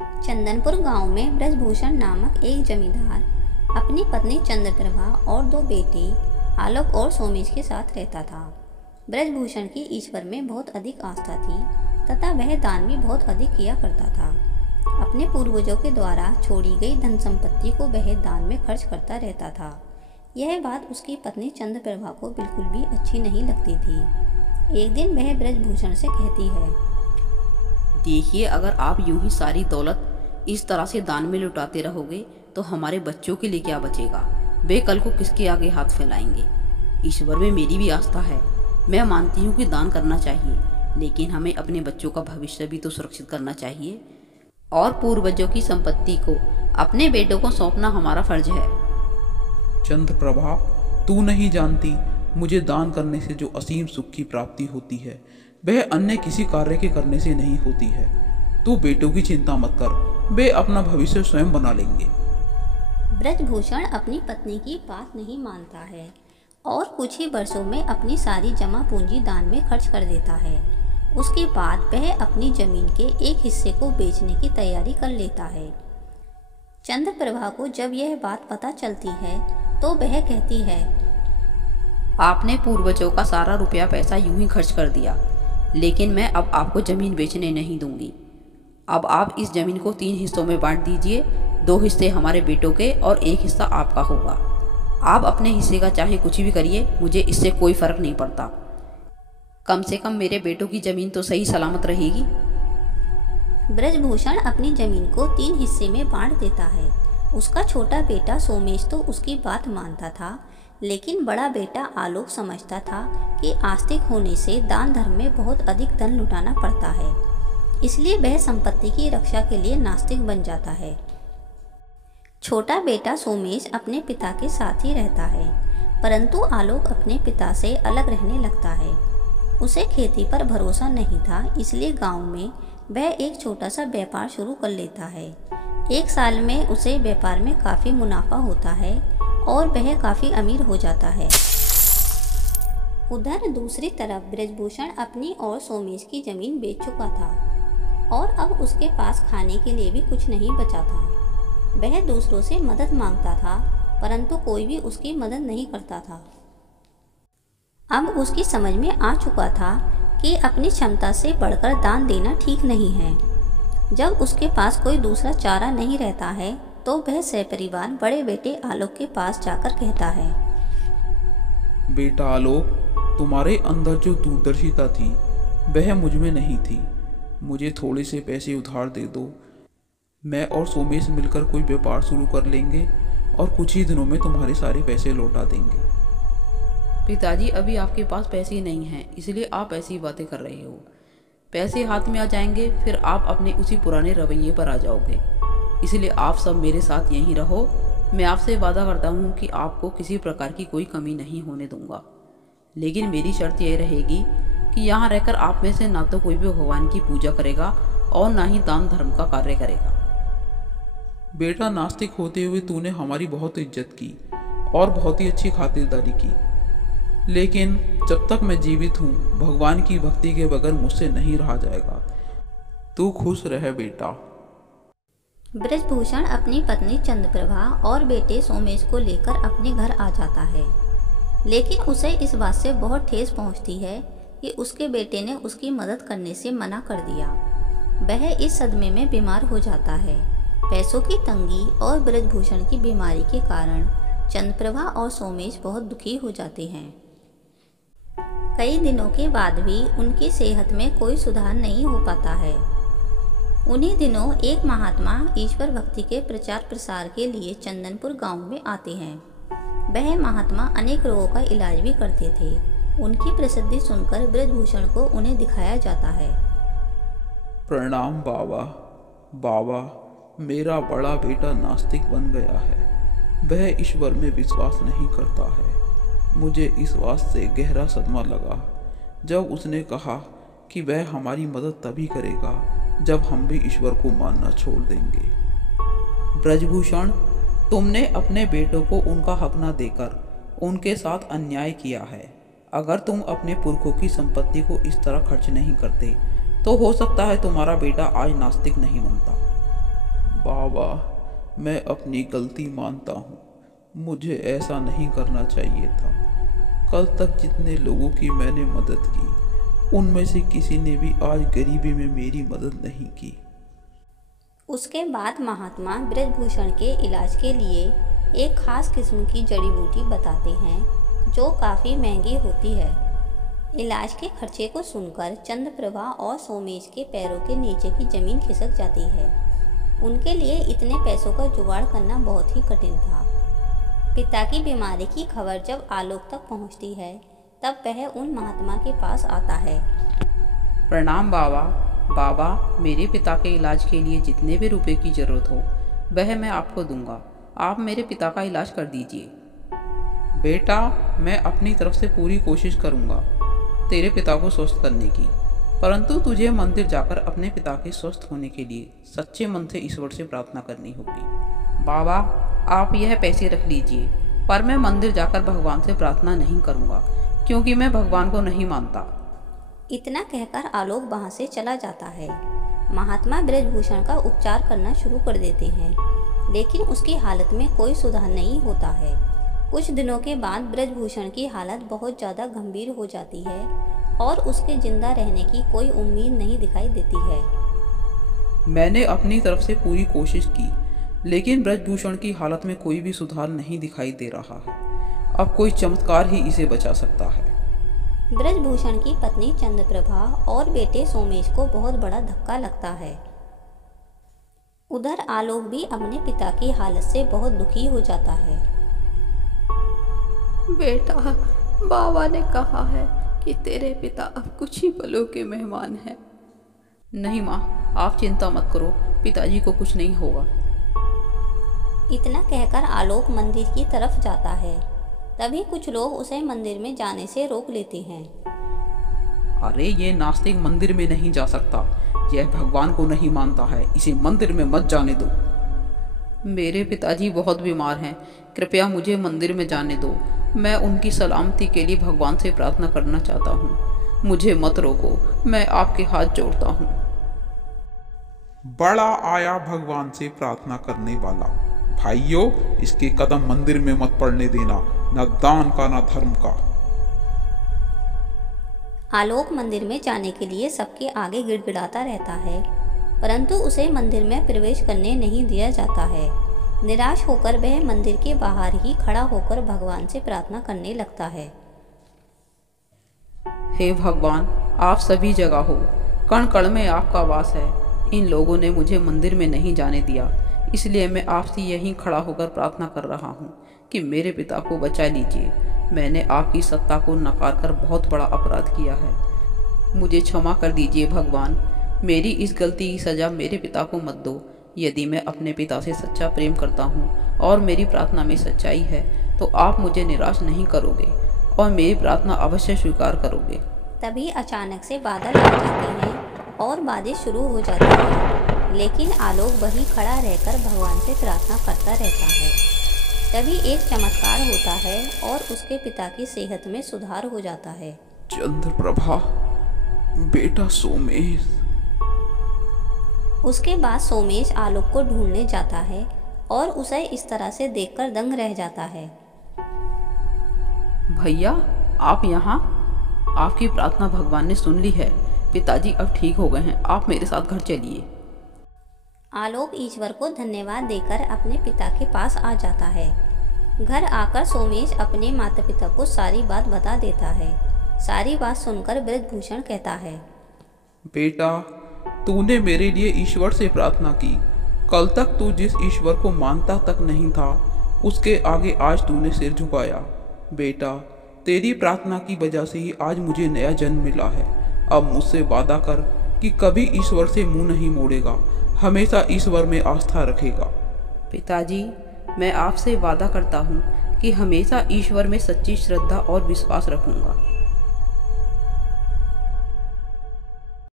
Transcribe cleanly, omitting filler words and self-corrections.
चंदनपुर गांव में ब्रजभूषण नामक एक जमींदार अपनी पत्नी चंद्रप्रभा और दो बेटे आलोक और सोमेश के साथ रहता था। ब्रजभूषण की ईश्वर में बहुत अधिक आस्था थी तथा वह दान भी बहुत अधिक किया करता था। अपने पूर्वजों के द्वारा छोड़ी गई धन संपत्ति को वह दान में खर्च करता रहता था। यह बात उसकी पत्नी चंद्रप्रभा को बिल्कुल भी अच्छी नहीं लगती थी। एक दिन वह ब्रजभूषण से कहती है, देखिए, अगर आप यूं ही सारी दौलत इस तरह से दान में लुटाते रहोगे तो हमारे बच्चों के लिए क्या बचेगा? वे कल को किसके आगे हाथ फैलाएंगे? ईश्वर में मेरी भी आस्था है। मैं मानती हूँ कि दान करना चाहिए, लेकिन हमें अपने बच्चों का भविष्य भी तो सुरक्षित करना चाहिए और पूर्वजों की संपत्ति को अपने बेटों को सौंपना हमारा फर्ज है। चंद्रप्रभा, तू नहीं जानती, मुझे दान करने से जो असीम सुख की प्राप्ति होती है वह अन्य किसी कार्य के करने से नहीं होती है। तू बेटों की चिंता मत कर, वे अपना भविष्य स्वयं बना लेंगे। ब्रजभूषण अपनी पत्नी की बात नहीं मानता है और कुछ ही वर्षों में अपनी सारी जमा पूंजी दान में खर्च कर देता है। उसके बाद वह अपनी जमीन के एक हिस्से को बेचने की तैयारी कर लेता है। चंद्रप्रभा को जब यह बात पता चलती है तो वह कहती है, आपने पूर्वजों का सारा रुपया पैसा यूं ही खर्च कर दिया, लेकिन मैं अब आपको जमीन बेचने नहीं दूंगी। अब आप इस जमीन को 3 हिस्सों में बांट दीजिए। 2 हिस्से हमारे बेटों के और 1 हिस्सा आपका होगा। आप अपने हिस्से का चाहे कुछ भी करिए, मुझे इससे कोई फर्क नहीं पड़ता। कम से कम मेरे बेटों की जमीन तो सही सलामत रहेगी। ब्रजभूषण अपनी जमीन को 3 हिस्से में बांट देता है। उसका छोटा बेटा सोमेश तो उसकी बात मानता था, लेकिन बड़ा बेटा आलोक समझता था कि आस्तिक होने से दान धर्म में बहुत अधिक धन लुटाना पड़ता है, इसलिए वह संपत्ति की रक्षा के लिए नास्तिक बन जाता है। छोटा बेटा सोमेश अपने पिता के साथ ही रहता है, परंतु आलोक अपने पिता से अलग रहने लगता है। उसे खेती पर भरोसा नहीं था, इसलिए गांव में वह एक छोटा सा व्यापार शुरू कर लेता है। 1 साल में उसे व्यापार में काफ़ी मुनाफा होता है और वह काफ़ी अमीर हो जाता है। उधर दूसरी तरफ ब्रजभूषण अपनी और सोमेश की ज़मीन बेच चुका था और अब उसके पास खाने के लिए भी कुछ नहीं बचा था। वह दूसरों से मदद मांगता था, परंतु कोई भी उसकी मदद नहीं करता था। अब उसकी समझ में आ चुका था कि अपनी क्षमता से बढ़कर दान देना ठीक नहीं है। जब उसके पास कोई दूसरा चारा नहीं रहता है तो वह सपरिवार बड़े बेटे आलोक के पास जाकर कहता है, बेटा आलोक, तुम्हारे अंदर जो दूरदर्शिता थी वह मुझ में नहीं थी। मुझे थोड़े से पैसे उधार दे दो। मैं और सोमेश मिलकर कोई व्यापार शुरू कर लेंगे और कुछ ही दिनों में तुम्हारे सारे पैसे लौटा देंगे। पिताजी, अभी आपके पास पैसे नहीं हैं, इसलिए आप ऐसी बातें कर रहे हो। पैसे हाथ में आ जाएंगे, फिर आप अपने उसी पुराने रवैये पर आ जाओगे। इसलिए आप सब मेरे साथ यहीं रहो। मैं आपसे वादा करता हूँ कि आपको किसी प्रकार की कोई कमी नहीं होने दूंगा, लेकिन मेरी शर्त यह रहेगी कि यहाँ रहकर आप में से ना तो कोई भी भगवान की पूजा करेगा और ना ही दान धर्म का कार्य करेगा। बेटा, नास्तिक होते हुए तूने हमारी बहुत इज्जत की और बहुत ही अच्छी खातिरदारी की, लेकिन जब तक मैं जीवित हूँ भगवान की भक्ति के बगैर मुझसे नहीं रहा जाएगा। तू खुश रह बेटा। ब्रजभूषण अपनी पत्नी चंद्रप्रभा और बेटे सोमेश को लेकर अपने घर आ जाता है, लेकिन उसे इस बात से बहुत ठेस पहुंचती है कि उसके बेटे ने उसकी मदद करने से मना कर दिया। वह इस सदमे में बीमार हो जाता है। पैसों की तंगी और ब्रजभूषण की बीमारी के कारण चंद्रप्रभा और सोमेश बहुत दुखी हो जाते हैं। कई दिनों के बाद भी उनकी सेहत में कोई सुधार नहीं हो पाता है। उन्हीं दिनों एक महात्मा ईश्वर भक्ति के प्रचार प्रसार के लिए चंदनपुर गांव में आते हैं। वह महात्मा अनेक रोगों का इलाज भी करते थे। उनकी प्रसिद्धि सुनकर ब्रजभूषण को उन्हें दिखाया जाता है। प्रणाम बाबा। बाबा, मेरा बड़ा बेटा नास्तिक बन गया है। वह ईश्वर में विश्वास नहीं करता है। मुझे इस बात से गहरा सदमा लगा जब उसने कहा कि वह हमारी मदद तभी करेगा जब हम भी ईश्वर को मानना छोड़ देंगे। ब्रजभूषण, तुमने अपने बेटों को उनका हक न देकर उनके साथ अन्याय किया है। अगर तुम अपने पुरखों की संपत्ति को इस तरह खर्च नहीं करते तो हो सकता है तुम्हारा बेटा आज नास्तिक नहीं बनता। बाबा, मैं अपनी गलती मानता हूँ। मुझे ऐसा नहीं करना चाहिए था। कल तक जितने लोगों की मैंने मदद की, उनमें से किसी ने भी आज गरीबी में मेरी मदद नहीं की। उसके बाद महात्मा ब्रजभूषण के इलाज के लिए एक खास किस्म की जड़ी बूटी बताते हैं जो काफ़ी महंगी होती है। इलाज के खर्चे को सुनकर चंद्रप्रभा और सोमेश के पैरों के नीचे की ज़मीन खिसक जाती है। उनके लिए इतने पैसों का जुगाड़ करना बहुत ही कठिन था। पिता की बीमारी की खबर जब आलोक तक पहुंचती है, तब वह उन महात्मा के पास आता है। प्रणाम बाबा। बाबा, मेरे पिता के इलाज के लिए जितने भी रुपए की ज़रूरत हो वह मैं आपको दूंगा। आप मेरे पिता का इलाज कर दीजिए। बेटा, मैं अपनी तरफ से पूरी कोशिश करूंगा तेरे पिता को स्वस्थ करने की, परंतु तुझे मंदिर जाकर अपने पिता के स्वस्थ होने के लिए सच्चे मन से ईश्वर से प्रार्थना करनी होगी। बाबा, आप यह पैसे रख लीजिए, पर मैं मंदिर जाकर भगवान से प्रार्थना नहीं करूंगा क्योंकि मैं भगवान को नहीं मानता। इतना कहकर आलोक वहाँ से चला जाता है। महात्मा ब्रजभूषण का उपचार करना शुरू कर देते हैं, लेकिन उसकी हालत में कोई सुधार नहीं होता है। कुछ दिनों के बाद ब्रजभूषण की हालत बहुत ज़्यादा गंभीर हो जाती है और उसके जिंदा रहने की कोई उम्मीद नहीं दिखाई देती है। मैंने अपनी तरफ से पूरी कोशिश की, लेकिन ब्रजभूषण की हालत में कोई भी सुधार नहीं दिखाई दे रहा है। अब कोई चमत्कार ही इसे बचा सकता है। ब्रजभूषण की पत्नी चंद्रप्रभा और बेटे सोमेश को बहुत बड़ा धक्का लगता है। उधर आलोक भी अपने पिता की हालत से बहुत दुखी हो जाता है। बेटा, बाबा ने कहा है कि तेरे पिता अब कुछ ही पलों के मेहमान हैं। नहीं माँ, आप चिंता मत करो, पिताजी को कुछ नहीं होगा। इतना कहकर आलोक मंदिर की तरफ जाता है। तभी कुछ लोग उसे मंदिर में जाने से रोक लेते हैं। अरे, ये नास्तिक मंदिर में नहीं जा सकता। यह भगवान को नहीं मानता है, इसे मंदिर में मत जाने दो। मेरे पिताजी बहुत बीमार हैं, कृपया मुझे मंदिर में जाने दो। मैं उनकी सलामती के लिए भगवान से प्रार्थना करना चाहता हूँ। मुझे मत रोको, मैं आपके हाथ जोड़ता हूँ। बड़ा आया भगवान से प्रार्थना करने वाला। भाइयों, इसके कदम मंदिर में मत पड़ने देना, न दान का न धर्म का। आलोक मंदिर में जाने के लिए सबके आगे गिड़गिड़ाता रहता है, परंतु उसे मंदिर में प्रवेश करने नहीं दिया जाता है। निराश होकर वह मंदिर के बाहर ही खड़ा होकर भगवान से प्रार्थना करने लगता है। हे भगवान, आप सभी जगह हो, कण कण में आपका वास है। इन लोगों ने मुझे मंदिर में नहीं जाने दिया, इसलिए मैं आपसे यहीं खड़ा होकर प्रार्थना कर रहा हूँ कि मेरे पिता को बचा लीजिए। मैंने आपकी सत्ता को नकार कर बहुत बड़ा अपराध किया है। मुझे क्षमा कर दीजिए भगवान। मेरी इस गलती की सज़ा मेरे पिता को मत दो। यदि मैं अपने पिता से सच्चा प्रेम करता हूँ और मेरी प्रार्थना में सच्चाई है, तो आप मुझे निराश नहीं करोगे और मेरी प्रार्थना अवश्य स्वीकार करोगे। तभी अचानक से बादल आ जाते हैं और बारिश शुरू हो जाती है, लेकिन आलोक वहीं खड़ा रहकर भगवान से प्रार्थना करता रहता है। तभी एक चमत्कार होता है और उसके पिता की सेहत में सुधार हो जाता है। चंद्रप्रभा, बेटा सोमेश। उसके बाद सोमेश आलोक को ढूंढने जाता है और उसे इस तरह से देखकर दंग रह जाता है। भैया, आप यहाँ? आपकी प्रार्थना भगवान ने सुन ली है। पिताजी अब ठीक हो गए हैं, आप मेरे साथ घर चलिए। आलोक ईश्वर को धन्यवाद देकर अपने पिता के पास आ जाता है। घर आकर सोमेश अपने माता पिता को सारी बात बता देता है। सारी बात सुनकर ब्रजभूषण कहता है, बेटा, तूने मेरे लिए ईश्वर से प्रार्थना की। कल तक तू जिस ईश्वर को मानता तक नहीं था, उसके आगे आज तूने सिर झुकाया। बेटा, तेरी प्रार्थना की वजह से ही आज मुझे नया जन्म मिला है। अब मुझसे वादा कर कि कभी ईश्वर से मुंह नहीं मोड़ेगा, हमेशा ईश्वर में आस्था रखेगा। पिताजी, मैं आपसे वादा करता हूँ कि हमेशा ईश्वर में सच्ची श्रद्धा और विश्वास रखूँगा।